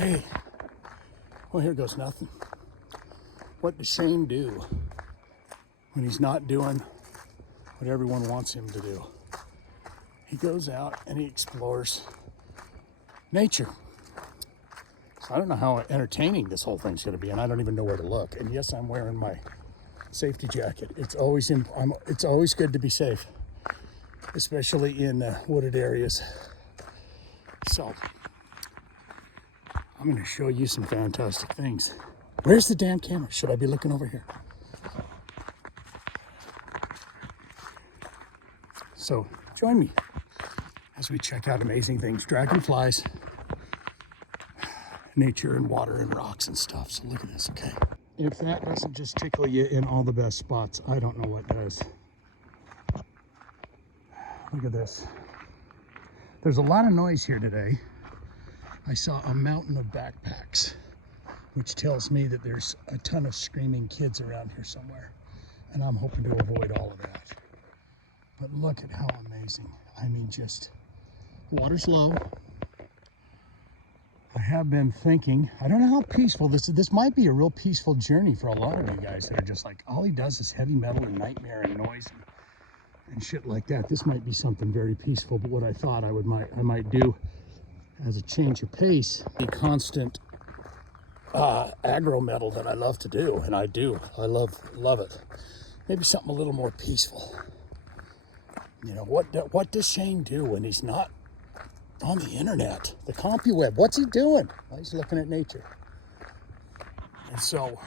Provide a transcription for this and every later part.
Hey, well, here goes nothing. What does Shane do when he's not doing what everyone wants him to do? He goes out and he explores nature. So I don't know how entertaining this whole thing's going to be, and I don't even know where to look. And yes, I'm wearing my safety jacket. It's always good to be safe, especially in wooded areas. So I'm going to show you some fantastic things. Where's the damn camera? Should I be looking over here? So join me as we check out amazing things. Dragonflies, nature and water and rocks and stuff. So look at this, okay? If that doesn't just tickle you in all the best spots, I don't know what does. Look at this. There's a lot of noise here today. I saw a mountain of backpacks, which tells me that there's a ton of screaming kids around here somewhere. And I'm hoping to avoid all of that. But look at how amazing. I mean, just water's low. I have been thinking, I don't know how peaceful this might be a real peaceful journey for a lot of you guys that are just like, all he does is heavy metal and nightmare and noise and shit like that. This might be something very peaceful, but what I thought I might do as a change of pace, the constant aggro metal that I love to do, and I do. I love it. Maybe something a little more peaceful. You know, what does Shane do when he's not on the internet, the CompuWeb? What's he doing? Well, he's looking at nature. And so,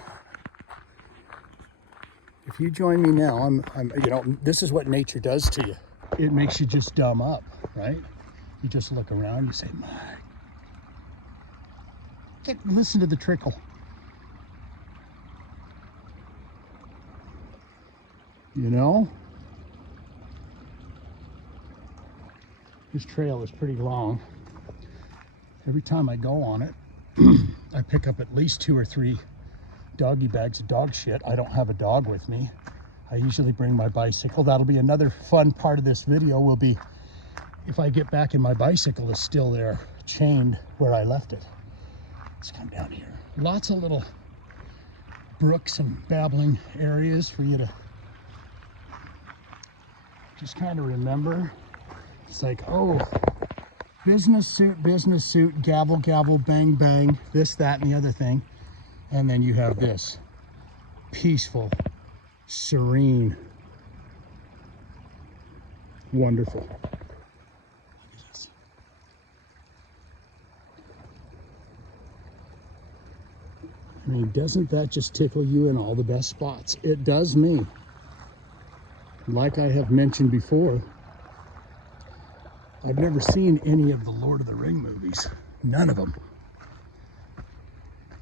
if you join me now, I'm you know, this is what nature does to you. It makes you just dumb up, right? You just look around, you say, my. Listen to the trickle. You know? This trail is pretty long. Every time I go on it, I pick up at least 2 or 3 doggy bags of dog shit. I don't have a dog with me. I usually bring my bicycle. That'll be another fun part of this video, will be if I get back and my bicycle is still there, chained where I left it. Let's come down here. Lots of little brooks and babbling areas for you to just kind of remember. It's like, oh, business suit, gavel, gavel, bang, bang, this, that, and the other thing. And then you have this peaceful, serene, wonderful. Look at this. I mean, doesn't that just tickle you in all the best spots? It does me. Like I have mentioned before, I've never seen any of the Lord of the Ring movies. None of them.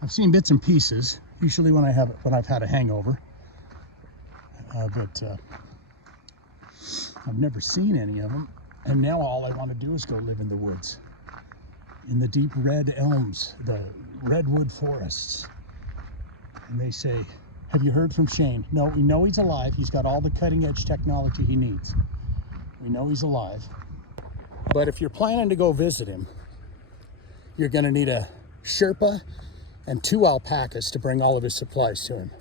I've seen bits and pieces, usually when I've had a hangover. But I've never seen any of them. And now all I want to do is go live in the woods, in the deep red elms, the redwood forests. And they say, have you heard from Shane? No, we know he's alive. He's got all the cutting edge technology he needs. We know he's alive. But if you're planning to go visit him, you're going to need a Sherpa and 2 alpacas to bring all of his supplies to him.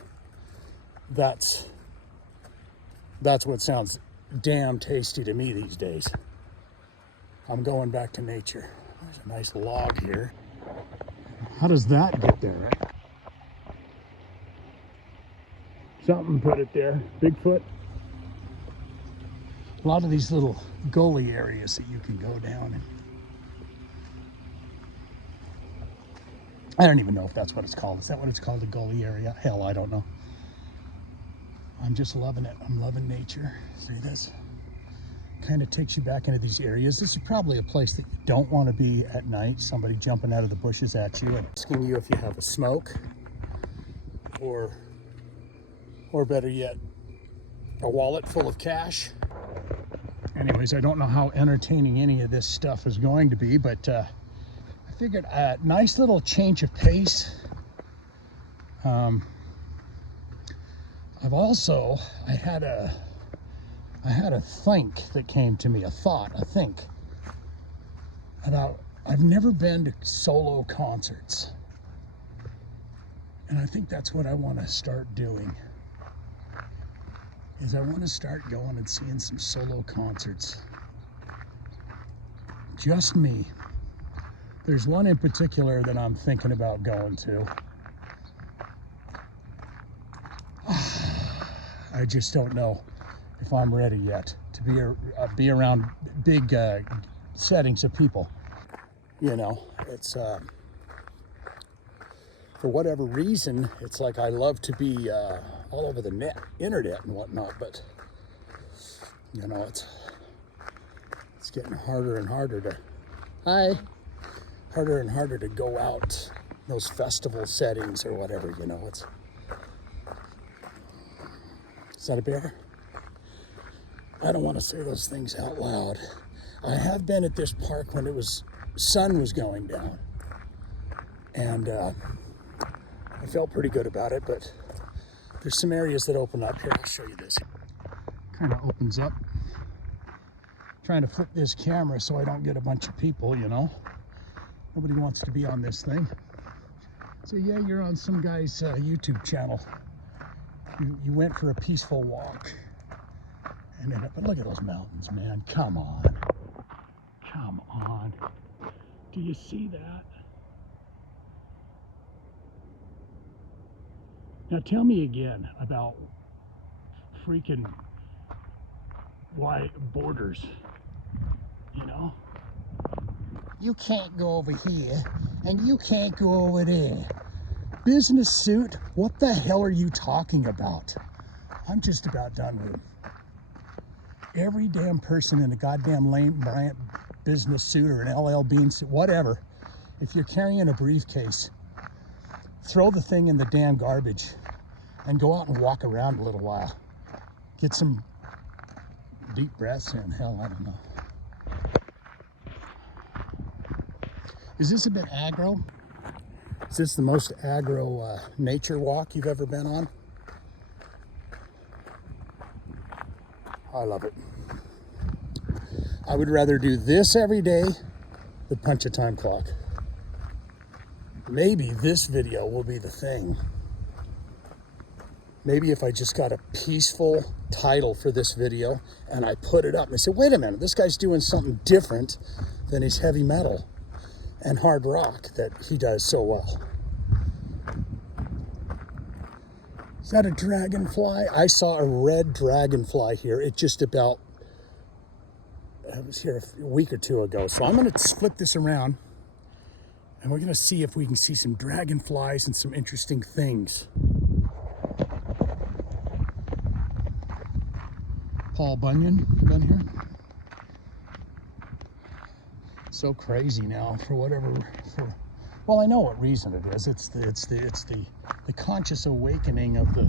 That's what sounds damn tasty to me these days. I'm going back to nature. There's a nice log here. How does that get there, right? Something put it there. Bigfoot. A lot of these little gully areas that you can go down in. I don't even know if that's what it's called. Is that what it's called, a gully area? Hell, I don't know. I'm just loving it. I'm loving nature. See this? Kind of takes you back into these areas. This is probably a place that you don't want to be at night. Somebody jumping out of the bushes at you and asking you if you have a smoke, or better yet, a wallet full of cash. Anyways, I don't know how entertaining any of this stuff is going to be, but I figured a nice little change of pace. I had a think that came to me, a think about I've never been to solo concerts. And I think that's what I want to start doing. Is I want to start going and seeing some solo concerts. Just me. There's one in particular that I'm thinking about going to. I just don't know if I'm ready yet to be around big settings of people. You know, it's for whatever reason, it's like I love to be all over the internet and whatnot, but you know, it's getting harder and harder to go out those festival settings or whatever, you know. Is that a bear? I don't want to say those things out loud. I have been at this park when sun was going down, and I felt pretty good about it, but there's some areas that open up. Here, I'll show you this. Kind of opens up. Trying to flip this camera so I don't get a bunch of people, you know. Nobody wants to be on this thing. So yeah, you're on some guy's YouTube channel. You went for a peaceful walk. And then, but look at those mountains, man. Come on. Come on. Do you see that? Now tell me again about freaking why borders, you know? You can't go over here and you can't go over there. Business suit? What the hell are you talking about? I'm just about done with it. Every damn person in a goddamn lame Bryant business suit or an LL Bean suit, whatever, if you're carrying a briefcase, throw the thing in the damn garbage and go out and walk around a little while. Get some deep breaths in. Hell, I don't know. Is this a bit aggro? Is this the most aggro nature walk you've ever been on? I love it. I would rather do this every day than punch a time clock. Maybe this video will be the thing. Maybe if I just got a peaceful title for this video and I put it up and I said, wait a minute, this guy's doing something different than his heavy metal and hard rock that he does so well. Is that a dragonfly? I saw a red dragonfly here. It just about, I was here a week or two ago. So I'm gonna flip this around and we're gonna see if we can see some dragonflies and some interesting things. Paul Bunyan, been here? So crazy now for whatever, well, I know what reason it is. It's the conscious awakening of the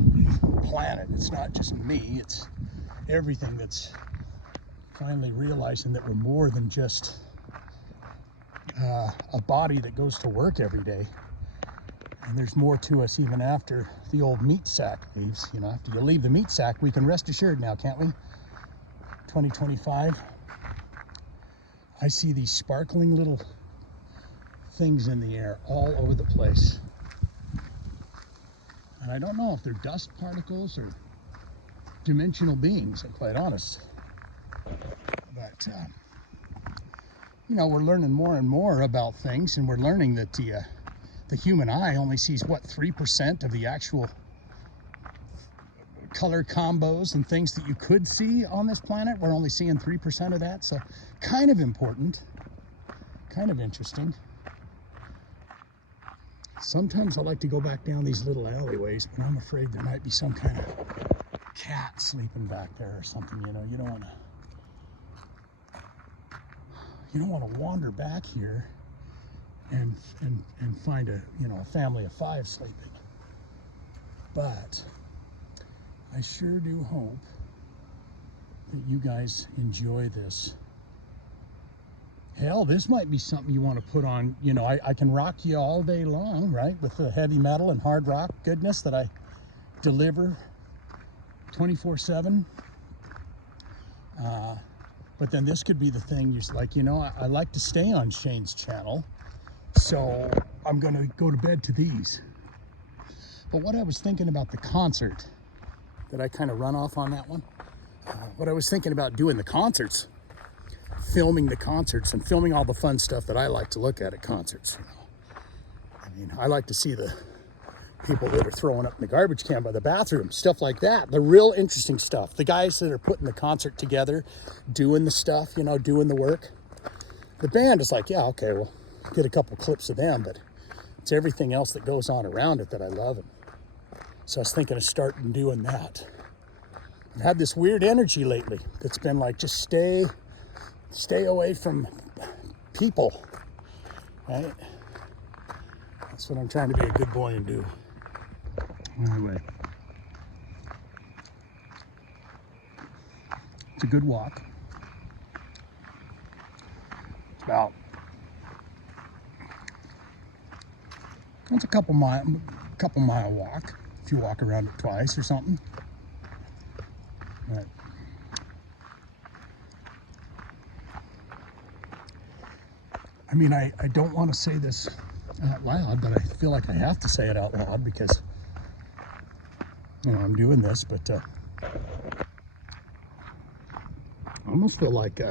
planet. It's not just me, it's everything that's finally realizing that we're more than just a body that goes to work every day. And there's more to us even after the old meat sack leaves. You know, after you leave the meat sack, we can rest assured now, can't we? 2025. I see these sparkling little things in the air all over the place. And I don't know if they're dust particles or dimensional beings, I'm quite honest. But, you know, we're learning more and more about things, and we're learning that the human eye only sees, what, 3% of the actual color combos and things that you could see on this planet. We're only seeing 3% of that, so kind of important, kind of interesting. Sometimes I like to go back down these little alleyways, but I'm afraid there might be some kind of cat sleeping back there or something. You know, you don't want to wander back here and find a family of 5 sleeping. But I sure do hope that you guys enjoy this. Hell, this might be something you want to put on. You know, I can rock you all day long, right? With the heavy metal and hard rock goodness that I deliver 24/7. But then this could be the thing, you're like, you know, I like to stay on Shane's channel, so I'm gonna go to bed to these. But what I was thinking about the concert, did I kind of run off on that one? What I was thinking about doing the concerts, filming the concerts and filming all the fun stuff that I like to look at concerts. You know? I mean, I like to see the people that are throwing up in the garbage can by the bathroom, stuff like that. The real interesting stuff. The guys that are putting the concert together, doing the stuff, you know, doing the work. The band is like, yeah, okay, we'll get a couple clips of them, but it's everything else that goes on around it that I love. And so I was thinking of starting doing that. I've had this weird energy lately that's been like, just stay away from people, right? That's what I'm trying to be a good boy and do. Anyway, it's a good walk. It's a couple mile walk if you walk around it twice or something. But I mean, I don't want to say this out loud, but I feel like I have to say it out loud because, you know, I'm doing this, but I almost feel like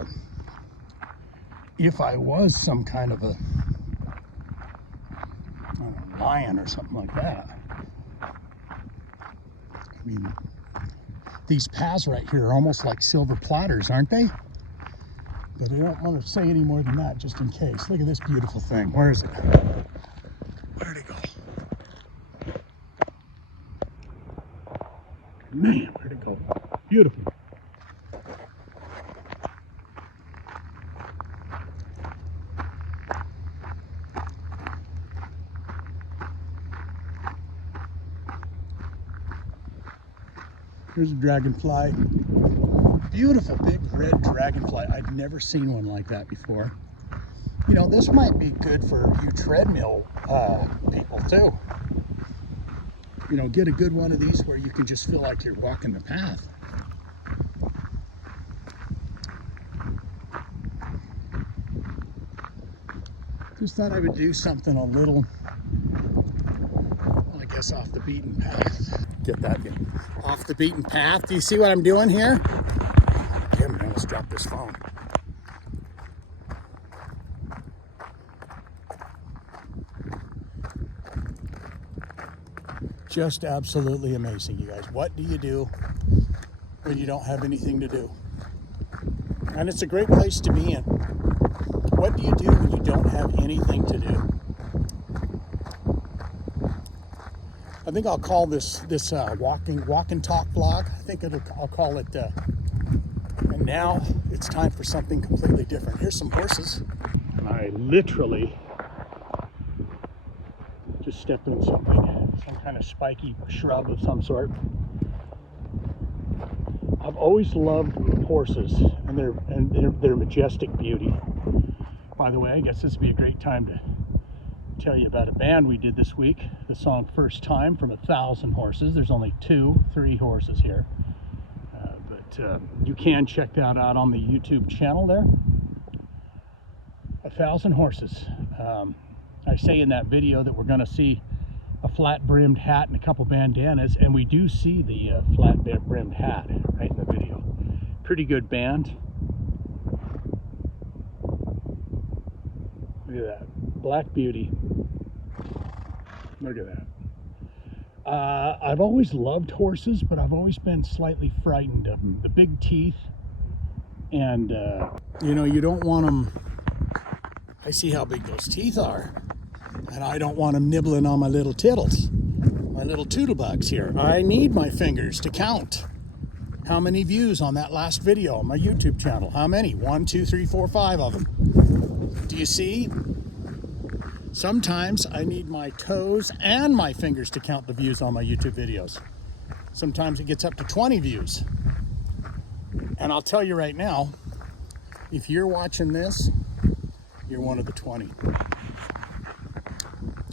if I was some kind of a lion or something like that. I mean, these paths right here are almost like silver platters, aren't they? But I don't want to say any more than that, just in case. Look at this beautiful thing. Where is it? Where'd it go? Man, where'd it go? Beautiful. Here's a dragonfly. Beautiful big red dragonfly. I'd never seen one like that before. You know, this might be good for you treadmill people too. You know, get a good one of these where you can just feel like you're walking the path. Just thought I would do something a little, well, I guess off the beaten path. Get that in. Off the beaten path. Do you see what I'm doing here? Damn, I almost dropped this phone. Just absolutely amazing, you guys. What do you do when you don't have anything to do? And it's a great place to be in. What do you do when you don't have anything to do? I think I'll call this walk and talk vlog. I think I'll call it. And now it's time for something completely different. Here's some horses. I literally just stepped in something, some kind of spiky shrub of some sort. I've always loved horses and their majestic beauty. By the way, I guess this would be a great time to tell you about a band we did this week. The song First Time from 1,000 Horses. There's only 3 horses here. But you can check that out on the YouTube channel there. 1,000 Horses. I say in that video that we're going to see a flat-brimmed hat and a couple bandanas, and we do see the flat-brimmed hat right in the video. Pretty good band. Look at that. Black Beauty. Look at that. I've always loved horses, but I've always been slightly frightened of them. The big teeth, and you know, you don't want them. I see how big those teeth are, and I don't want them nibbling on my little tittles, my little toodlebugs here. I need my fingers to count how many views on that last video on my YouTube channel. How many? 1, 2, 3, 4, 5 of them. Do you see? Sometimes I need my toes and my fingers to count the views on my YouTube videos. Sometimes it gets up to 20 views. And I'll tell you right now, if you're watching this, you're one of the 20.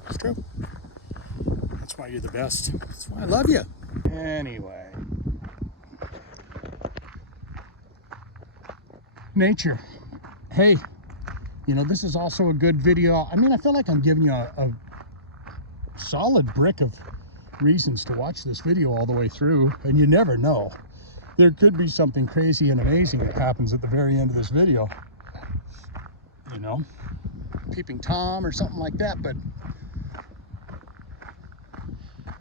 It's true. That's why you're the best. That's why I love you. Anyway. nature. Hey, you know, this is also a good video. I mean, I feel like I'm giving you a solid brick of reasons to watch this video all the way through, and you never know. There could be something crazy and amazing that happens at the very end of this video. You know, peeping Tom or something like that, but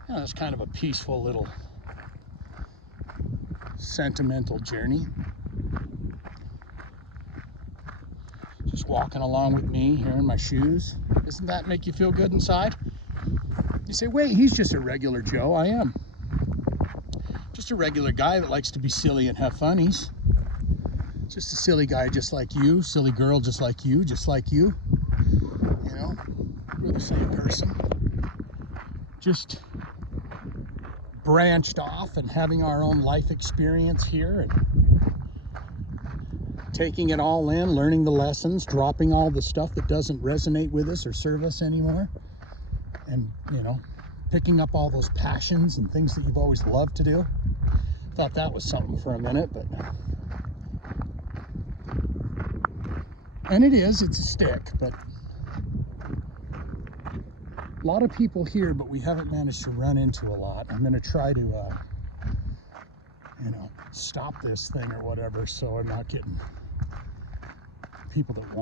you know, it's kind of a peaceful little sentimental journey. Just walking along with me here in my shoes. Doesn't that make you feel good inside? You say, wait, he's just a regular Joe. I am. Just a regular guy that likes to be silly and have funnies. Just a silly guy just like you, silly girl just like you, just like you. You know, we're the same person. Just branched off and having our own life experience here and taking it all in, learning the lessons, dropping all the stuff that doesn't resonate with us or serve us anymore. And, you know, picking up all those passions and things that you've always loved to do. Thought that was something for a minute, but... And it's a stick, but... A lot of people here, but we haven't managed to run into a lot. I'm going to try to, you know, stop this thing or whatever, so I'm not getting people that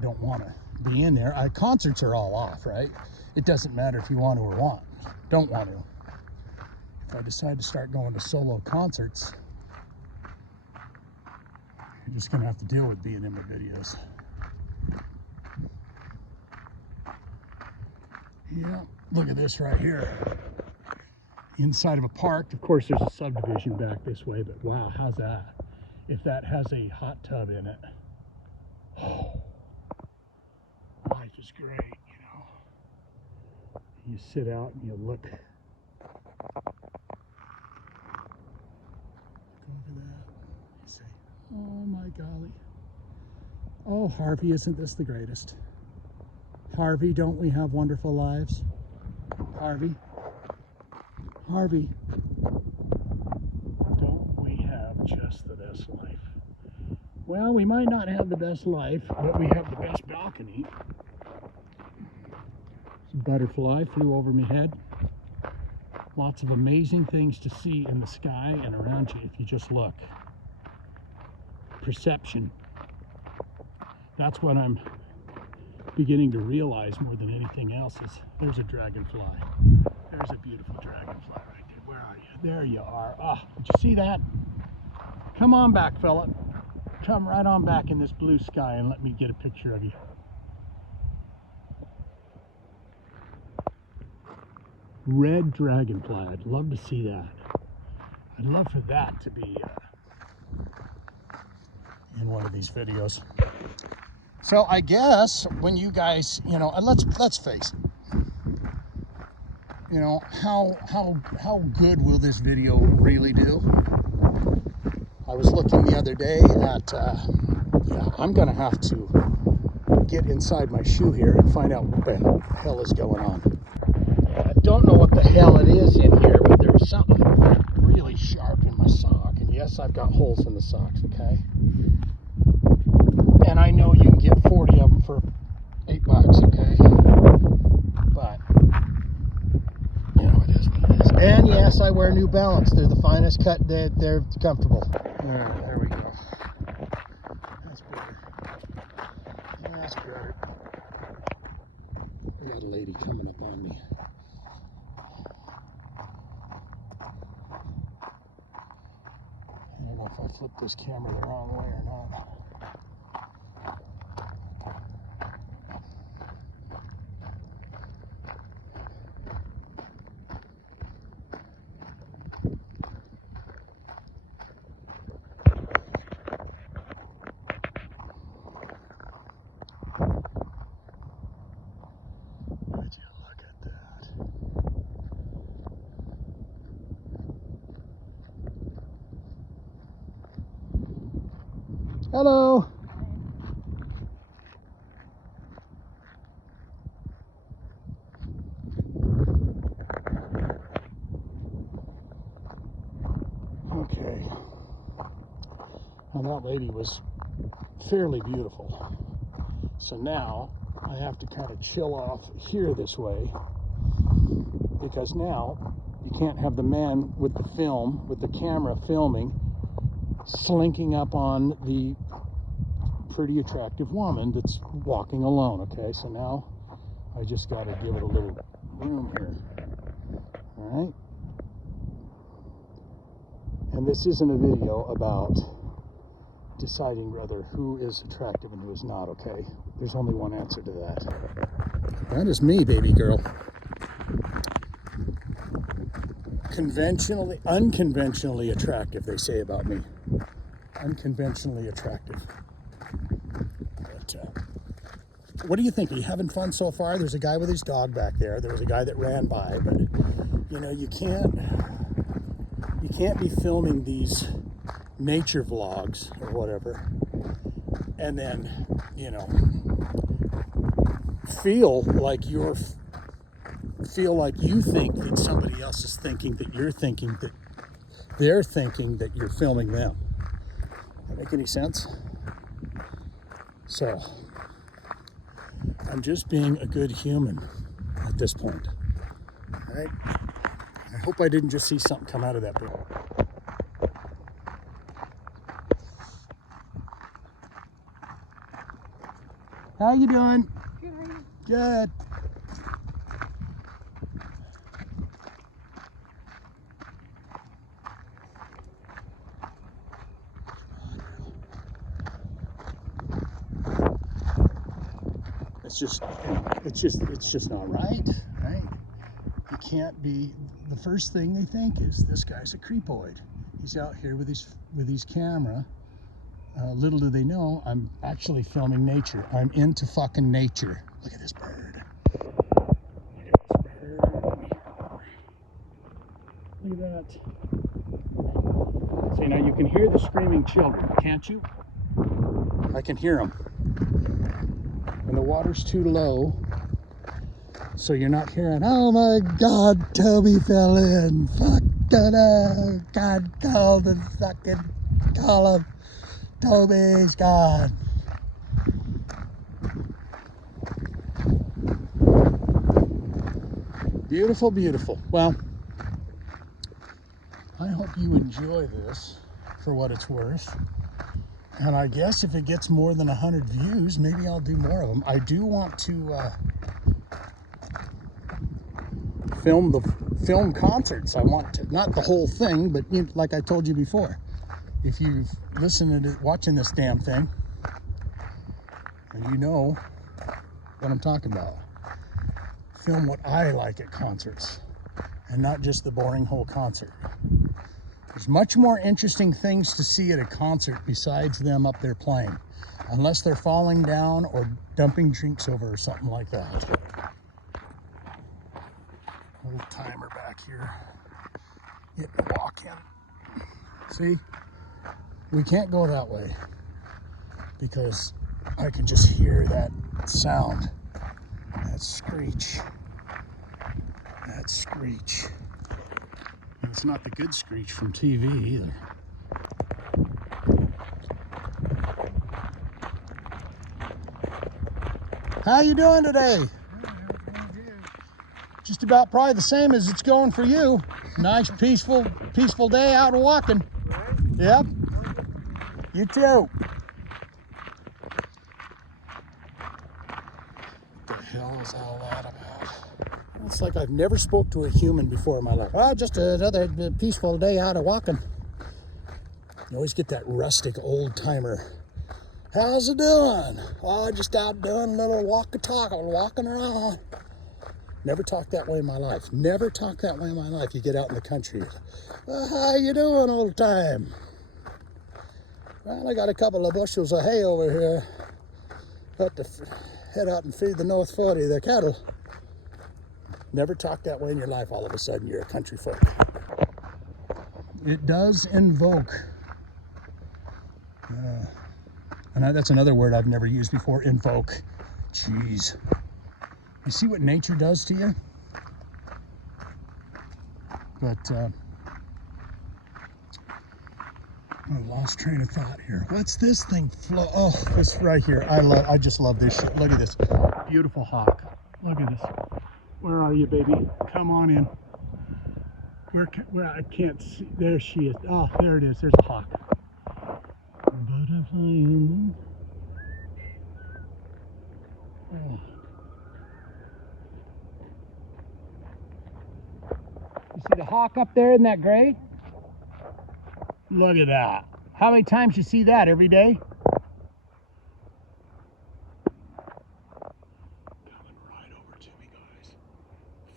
don't want to be in there. Concerts are all off, right? It doesn't matter if you want to or don't want to. If I decide to start going to solo concerts, you're just going to have to deal with being in my videos. Yeah, look at this right here. Inside of a park. Of course, there's a subdivision back this way, but wow, how's that? If that has a hot tub in it. Oh, life is great, you know. You sit out and you look over that. You say, oh my golly. Oh, Harvey, isn't this the greatest? Harvey, don't we have wonderful lives? Harvey? Harvey, don't we have just the best life? Well, we might not have the best life, but we have the best balcony. A butterfly flew over my head. Lots of amazing things to see in the sky and around you if you just look. Perception. That's what I'm beginning to realize more than anything else is there's a dragonfly. There's a beautiful dragonfly right there. Where are you? There you are. Ah, did you see that? Come on back, fella. Come right on back in this blue sky and let me get a picture of you. Red dragonfly. I'd love to see that. I'd love for that to be in one of these videos. So I guess when you guys, you know, let's face it. You know, how good will this video really do? I was looking the other day at, yeah, I'm gonna have to get inside my shoe here and find out what the hell is going on. I don't know what the hell it is in here, but there's something really sharp in my sock. And yes, I've got holes in the socks, okay? And I know you can get 40 of them for $8, okay? But, you know, it is what it is. And yes, I wear New Balance. They're the finest cut. They're comfortable. There we go. That's better. That's better. I got a lady coming up on me. I don't know if I flip this camera the wrong way or not. Would you look at that? Hello. Okay. Well, that lady was fairly beautiful. So now I have to kind of chill off here this way, because now you can't have the man with the film, with the camera filming, slinking up on the pretty attractive woman that's walking alone. Okay, so now I just got to give it a little room here. All right. And this isn't a video about deciding whether who is attractive and who is not, okay? There's only one answer to that. That is me, baby girl. Unconventionally attractive, they say about me. Unconventionally attractive. But, what do you think? Are you having fun so far? There's a guy with his dog back there. There was a guy that ran by, but you know, you can't be filming these nature vlogs or whatever and then, you know, feel like you think that somebody else is thinking that you're thinking that they're thinking that you're filming them. Does that make any sense? So I'm just being a good human at this point. All right? I hope I didn't just see something come out of that book. How you doing? Good. Good. It's just not right, right? You can't be, the first thing they think is this guy's a creepoid. He's out here with his camera. Little do they know, I'm actually filming nature. I'm into fucking nature. Look at this bird. Look at this bird. Look at that. See, now you can hear the screaming children, can't you? I can hear them. And the water's too low, so you're not hearing, oh my God, Toby fell in. Fuck, God, call him. Toby's gone. Beautiful, beautiful. Well, I hope you enjoy this for what it's worth. And I guess if it gets more than 100 views, maybe I'll do more of them. I do want to film concerts. I want to, not the whole thing, but you know, like I told you before, if you've listened to watching this damn thing, and you know what I'm talking about, film what I like at concerts, and not just the boring whole concert. There's much more interesting things to see at a concert besides them up there playing, unless they're falling down or dumping drinks over or something like that. Little timer back here. Get the walk in. See? We can't go that way because I can just hear that sound, that screech. That screech. And it's not the good screech from TV either. How you doing today? Just about probably the same as it's going for you. Nice, peaceful day out walking. Right? Yep. You too. What the hell is all that about? It's like I've never spoke to a human before in my life. Oh, just another peaceful day out of walking. You always get that rustic old timer. How's it doing? Oh, just out doing a little walking around. Never talked that way in my life. Never talked that way in my life. You get out in the country. Well, how you doing, old time? Well, I got a couple of bushels of hay over here. Got to head out and feed the North 40, the cattle. Never talked that way in your life. All of a sudden, you're a country folk. It does invoke. And that's another word I've never used before, invoke. Jeez. You see what nature does to you? But I lost train of thought here. What's this thing? Oh, this right here. I just love this shit. Look at this beautiful hawk. Look at this. Where are you, baby? Come on in. Where I can't see. There she is. Oh, there it is. There's a hawk. Butterfly in. Oh. You see the hawk up there? Isn't that great? Look at that. How many times you see that every day? Coming right over to me, guys.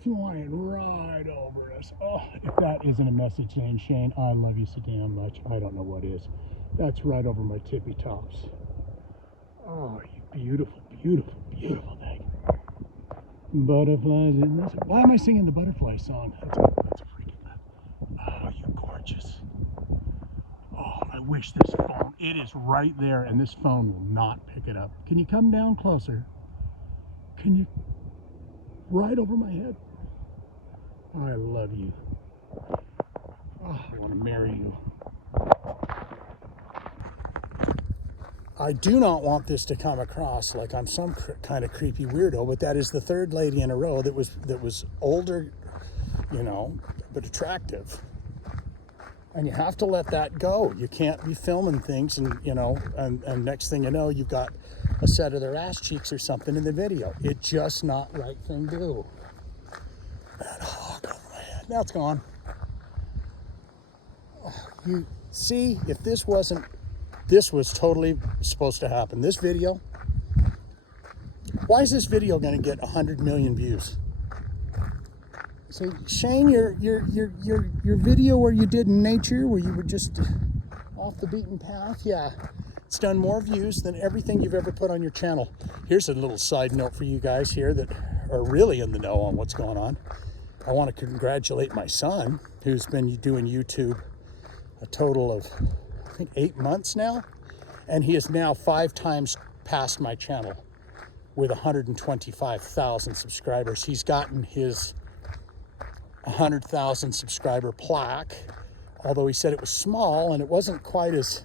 Flying right over us. Oh, if that isn't a message saying, Shane, I love you so damn much, I don't know what is. That's right over my tippy tops. Oh, you beautiful, beautiful, beautiful thing. Butterflies in this. Why am I singing the butterfly song? That's a freaking. Oh, you gorgeous. Oh, I wish this phone. It is right there, and this phone will not pick it up. Can you come down closer? Can you? Right over my head. I love you. Oh, I want to marry you. I do not want this to come across like I'm some kind of creepy weirdo, but that is the third lady in a row that was older, you know, but attractive. And you have to let that go. You can't be filming things and, you know, and next thing you know, you've got a set of their ass cheeks or something in the video. It's just not right thing to do. That hawk over my head. Now it's gone. You see, if this wasn't, this was totally supposed to happen. This video, why is this video going to get 100 million views? So Shane, your video where you did in nature, where you were just off the beaten path, yeah, it's done more views than everything you've ever put on your channel. Here's a little side note for you guys here that are really in the know on what's going on. I want to congratulate my son, who's been doing YouTube a total of, I think, 8 months now, and he is now 5 times past my channel with 125,000 subscribers. He's gotten his 100,000 subscriber plaque, although he said it was small and it wasn't quite as,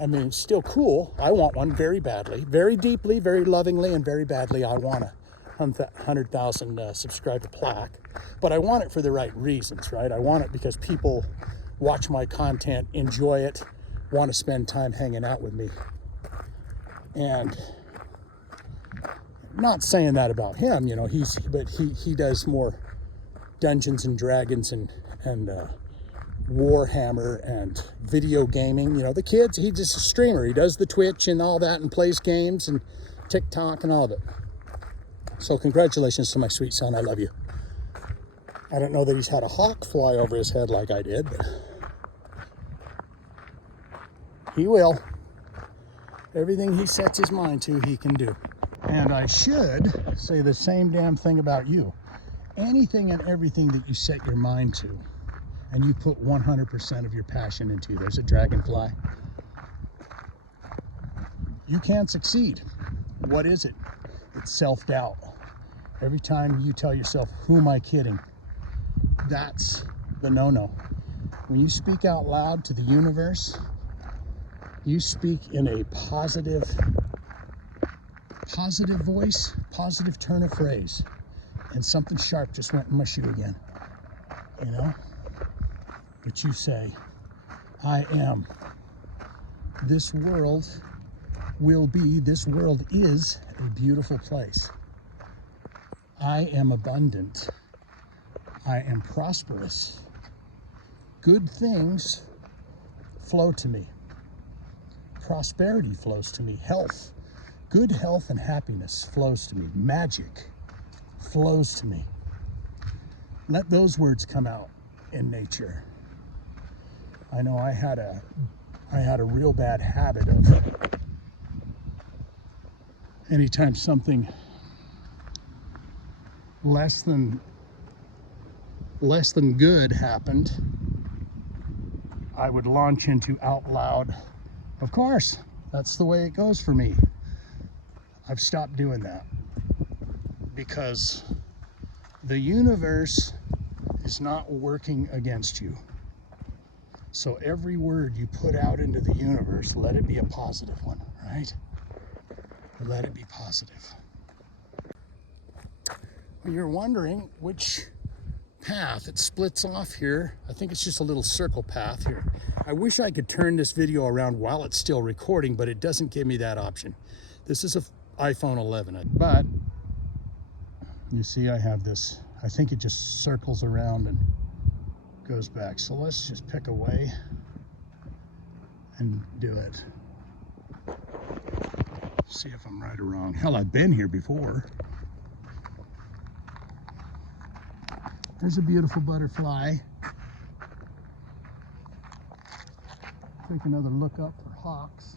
I mean, still cool. I want one very badly, very deeply, very lovingly, and very badly. I want a 100,000 subscriber plaque, but I want it for the right reasons, right? I want it because people watch my content, enjoy it, want to spend time hanging out with me. And not saying that about him, you know, but he does more Dungeons and Dragons and Warhammer and video gaming. You know, the kids, he's just a streamer. He does the Twitch and all that and plays games and TikTok and all of it. So congratulations to my sweet son. I love you. I don't know that he's had a hawk fly over his head like I did, but he will. Everything he sets his mind to, he can do. And I should say the same damn thing about you. Anything and everything that you set your mind to and you put 100% of your passion into, there's a dragonfly, you can't succeed. What is it? It's self-doubt. Every time you tell yourself, who am I kidding? That's the no-no. When you speak out loud to the universe, you speak in a positive voice, positive turn of phrase, and something sharp just went in my shoe again, you know? But you say, I am. This world will be, this world is a beautiful place. I am abundant. I am prosperous. Good things flow to me. Prosperity flows to me. Health, good health and happiness flows to me. Magic flows to me. Let those words come out in nature. I know I had a real bad habit of anytime something less than good happened, I would launch into out loud, of course, that's the way it goes for me. I've stopped doing that because the universe is not working against you. So every word you put out into the universe, let it be a positive one, right? Let it be positive. When you're wondering which path it splits off here, I think it's just a little circle path here. I wish I could turn this video around while it's still recording, but it doesn't give me that option. This is an iPhone 11, but you see I have this, I think it just circles around and goes back. So let's just pick a way and do it. See if I'm right or wrong. Hell, I've been here before. There's a beautiful butterfly. Take another look up for hawks.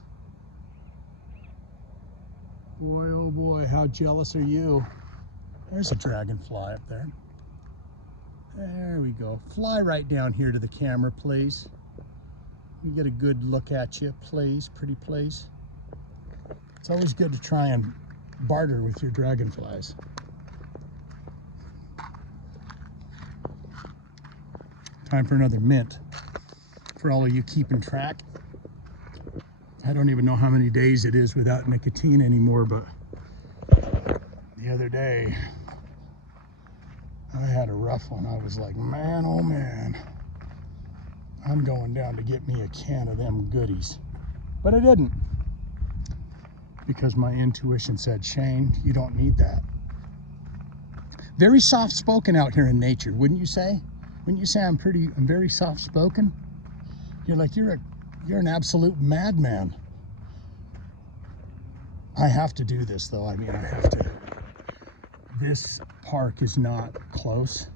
Boy, oh boy, how jealous are you? There's a dragonfly up there. There we go. Fly right down here to the camera, please. We get a good look at you, please, pretty please. It's always good to try and barter with your dragonflies. Time for another mint. For all of you keeping track. I don't even know how many days it is without nicotine anymore, but the other day I had a rough one. I was like, man, oh man, I'm going down to get me a can of them goodies. But I didn't, because my intuition said, Shane, you don't need that. Very soft spoken out here in nature, wouldn't you say? Wouldn't you say I'm very soft spoken? You're like, you're an absolute madman. I have to do this though. I mean, I have to. This park is not close,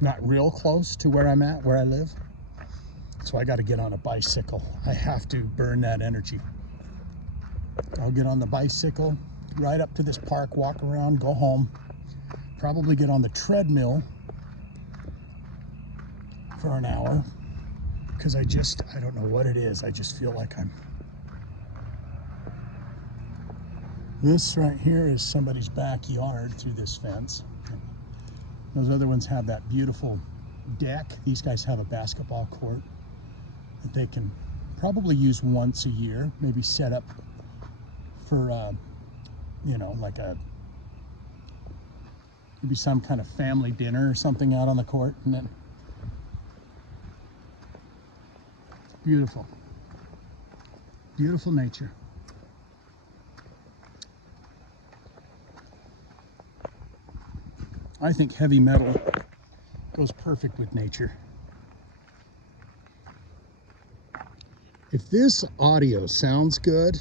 not real close to where I'm at, where I live. So I got to get on a bicycle. I have to burn that energy. I'll get on the bicycle, ride up to this park, walk around, go home, probably get on the treadmill for an hour, because I don't know what it is. I just feel like this right here is somebody's backyard through this fence. Those other ones have that beautiful deck. These guys have a basketball court that they can probably use once a year, maybe set up for, you know, like maybe some kind of family dinner or something out on the court. And then beautiful, beautiful nature. I think heavy metal goes perfect with nature. If this audio sounds good,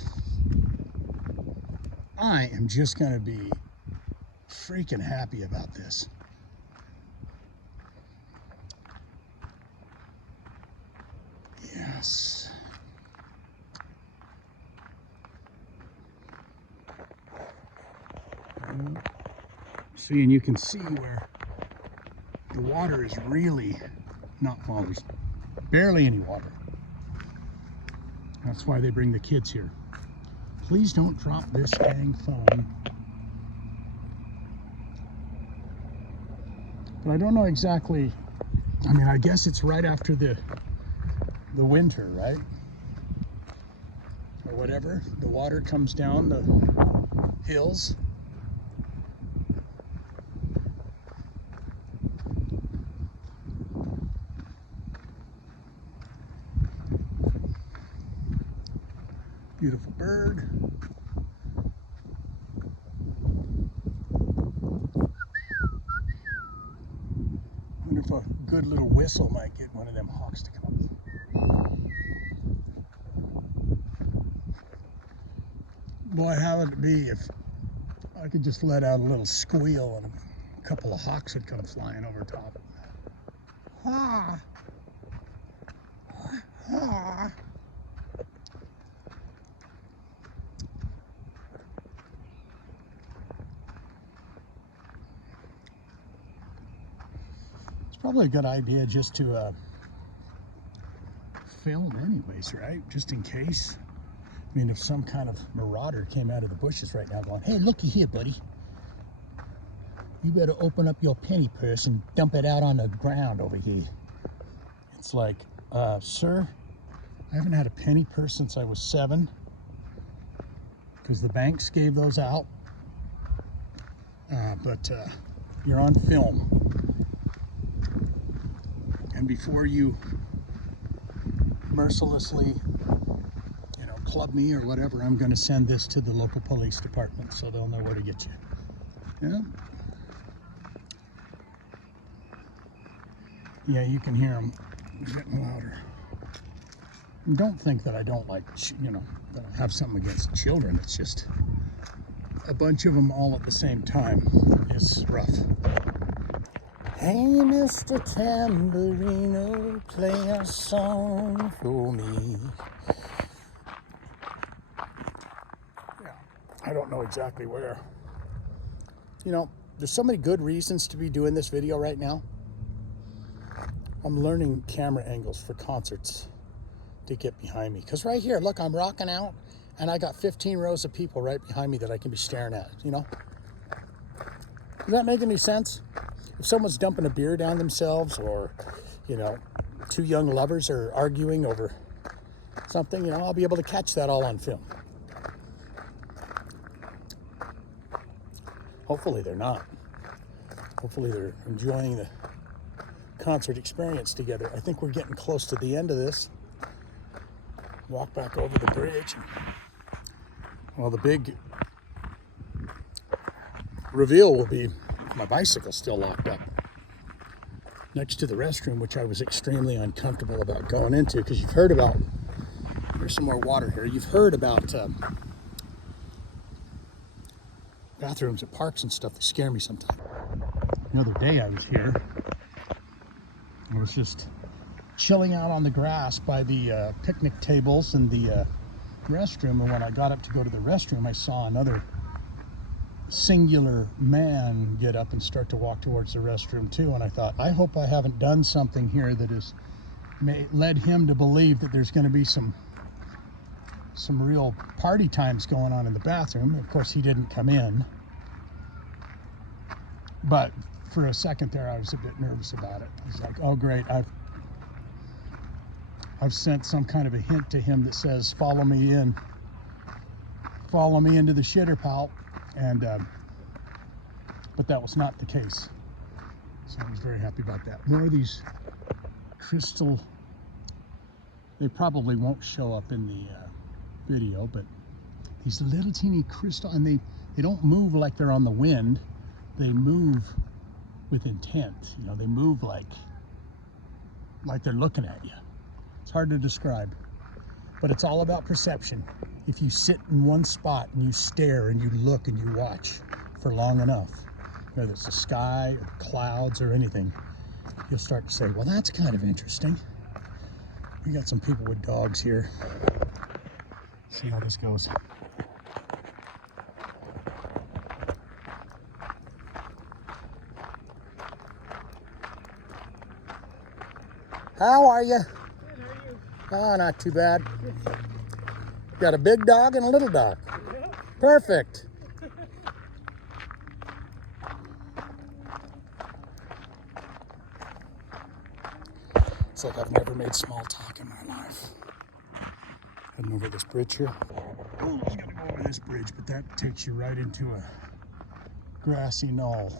I am just going to be freaking happy about this. Yes. See, and you can see where the water is really not, well, there's barely any water. That's why they bring the kids here. Please don't drop this dang phone. But I don't know exactly, I mean, I guess it's right after the winter, right? Or whatever. The water comes down the hills. Beautiful bird. Wonder if a good little whistle might get one of them hawks to come. Boy, how would it be if I could just let out a little squeal and a couple of hawks would come flying over top. Ha! Ha! Probably a good idea just to film anyways, right? Just in case. I mean, if some kind of marauder came out of the bushes right now going, hey, looky here, buddy. You better open up your penny purse and dump it out on the ground over here. It's like, Sir, I haven't had a penny purse since I was 7 because the banks gave those out. But you're on film. And before you mercilessly, club me or whatever, I'm going to send this to the local police department so they'll know where to get you. Yeah. Yeah, you can hear them getting louder. And don't think that I don't like, that I have something against children. It's just a bunch of them all at the same time is rough. Hey, Mr. Tambourino, play a song for me. Yeah, I don't know exactly where. There's so many good reasons to be doing this video right now. I'm learning camera angles for concerts to get behind me. Because right here, look, I'm rocking out, and I got 15 rows of people right behind me that I can be staring at, Does that make any sense? If someone's dumping a beer down themselves, or, two young lovers are arguing over something, I'll be able to catch that all on film. Hopefully they're not. Hopefully they're enjoying the concert experience together. I think we're getting close to the end of this. Walk back over the bridge. Well, the big reveal will be my bicycle still locked up next to the restroom, which I was extremely uncomfortable about going into, because you've heard about, there's some more water here, you've heard about bathrooms at parks and stuff that scare me sometimes. The other day I was here, I was just chilling out on the grass by the picnic tables and the restroom, and when I got up to go to the restroom, I saw another singular man get up and start to walk towards the restroom too, and I thought, I hope I haven't done something here that has led him to believe that there's going to be some real party times going on in the bathroom. Of course, he didn't come in, but for a second there I was a bit nervous about it. I was like, oh great, I've sent some kind of a hint to him that says, follow me into the shitter, pal. And but that was not the case, so I was very happy about that. More of these crystal, they probably won't show up in the video, but these little teeny crystal, and they don't move like they're on the wind. They move with intent. They move like they're looking at you. It's hard to describe, but it's all about perception. If you sit in one spot and you stare and you look and you watch for long enough, whether it's the sky or the clouds or anything, you'll start to say, well, that's kind of interesting. We got some people with dogs here. See how this goes. How are you? Good, how are you? Oh, not too bad. Got a big dog and a little dog. Yep. Perfect. It's like I've never made small talk in my life. Heading over this bridge here. Oh, I gotta go over this bridge, but that takes you right into a grassy knoll.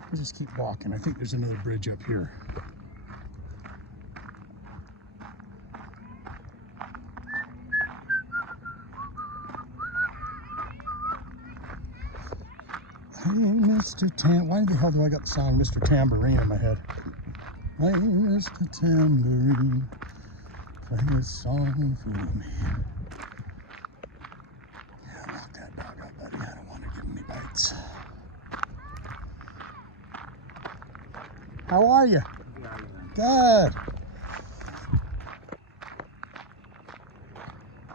I'll just keep walking. I think there's another bridge up here. Hey, Mr. Why the hell do I got the song Mr. Tambourine in my head? Hey, Mr. Tambourine, play a song for me. Yeah, knock that dog out, buddy. I don't want to give him any bites. How are you? Good.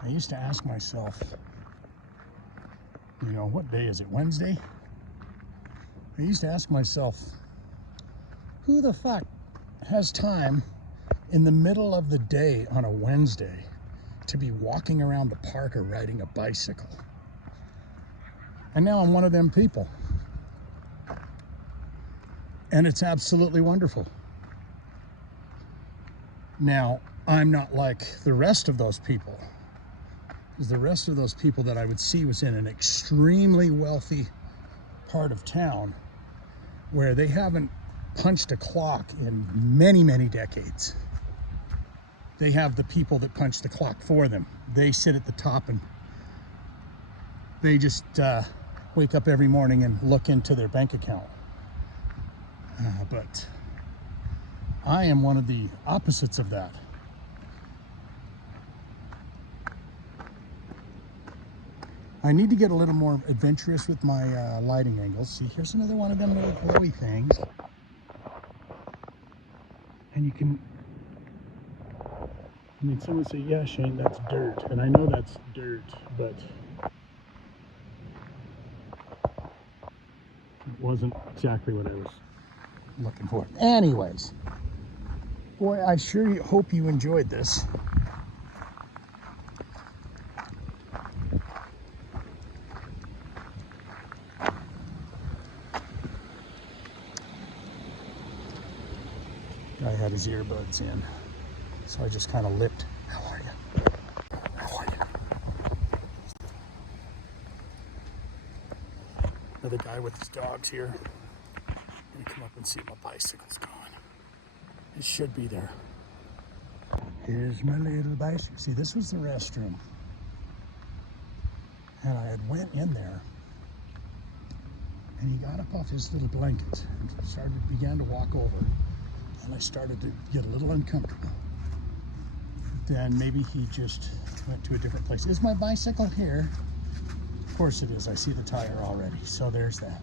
I used to ask myself, what day is it? Wednesday? I used to ask myself, who the fuck has time in the middle of the day on a Wednesday to be walking around the park or riding a bicycle? And now I'm one of them people. And it's absolutely wonderful. Now, I'm not like the rest of those people, because the rest of those people that I would see was in an extremely wealthy part of town where they haven't punched a clock in many, many decades. They have the people that punch the clock for them. They sit at the top and they just wake up every morning and look into their bank account. But I am one of the opposites of that. I need to get a little more adventurous with my lighting angles. See, here's another one of them little glowy things. And you can, I mean, someone say, yeah, Shane, that's dirt. And I know that's dirt, but it wasn't exactly what I was looking for. Anyways, boy, I sure hope you enjoyed this. Guy had his earbuds in, so I just kind of lipped. How are you? How are you? Another guy with his dogs here. I'm gonna come up and see if my bicycle's gone. It should be there. Here's my little bicycle. See, this was the restroom. And I had went in there, and he got up off his little blanket and began to walk over. And I started to get a little uncomfortable. Then maybe he just went to a different place. Is my bicycle here? Of course it is. I see the tire already. So there's that.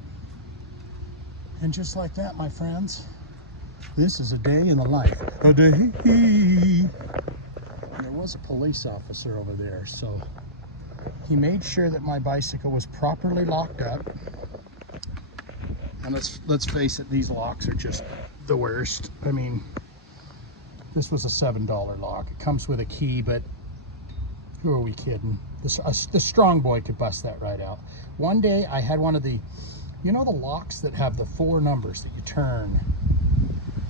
And just like that, my friends, this is a day in the life. A day. And there was a police officer over there, so he made sure that my bicycle was properly locked up. And let's face it, these locks are just the worst. I mean, this was a $7 lock. It comes with a key, but who are we kidding? The strong boy could bust that right out. One day I had one of the, you know, the locks that have the 4 numbers that you turn.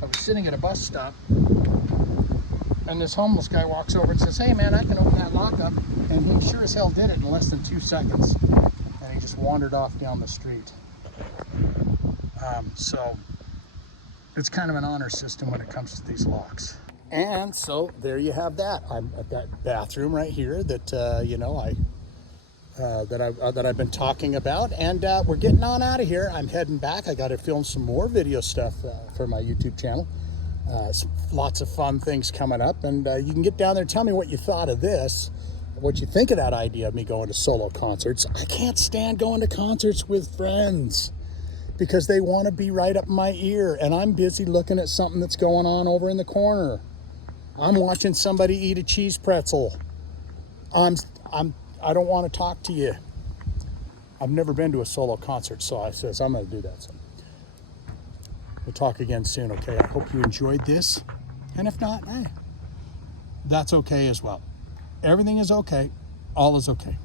I was sitting at a bus stop, and this homeless guy walks over and says, hey man, I can open that lock up. And he sure as hell did it in less than 2 seconds. And he just wandered off down the street. So it's kind of an honor system when it comes to these locks. And so there you have that. I'm at that bathroom right here that you know, that I've been talking about, and we're getting on out of here. I'm heading back. I got to film some more video stuff for my YouTube channel. Lots of fun things coming up, and you can get down there and tell me what you thought of this, what you think of that idea of me going to solo concerts. I can't stand going to concerts with friends, because they want to be right up my ear, and I'm busy looking at something that's going on over in the corner. I'm watching somebody eat a cheese pretzel. I don't want to talk to you. I've never been to a solo concert, so I says I'm going to do that. So we'll talk again soon, okay? I hope you enjoyed this, and if not, hey, that's okay as well. Everything is okay. All is okay.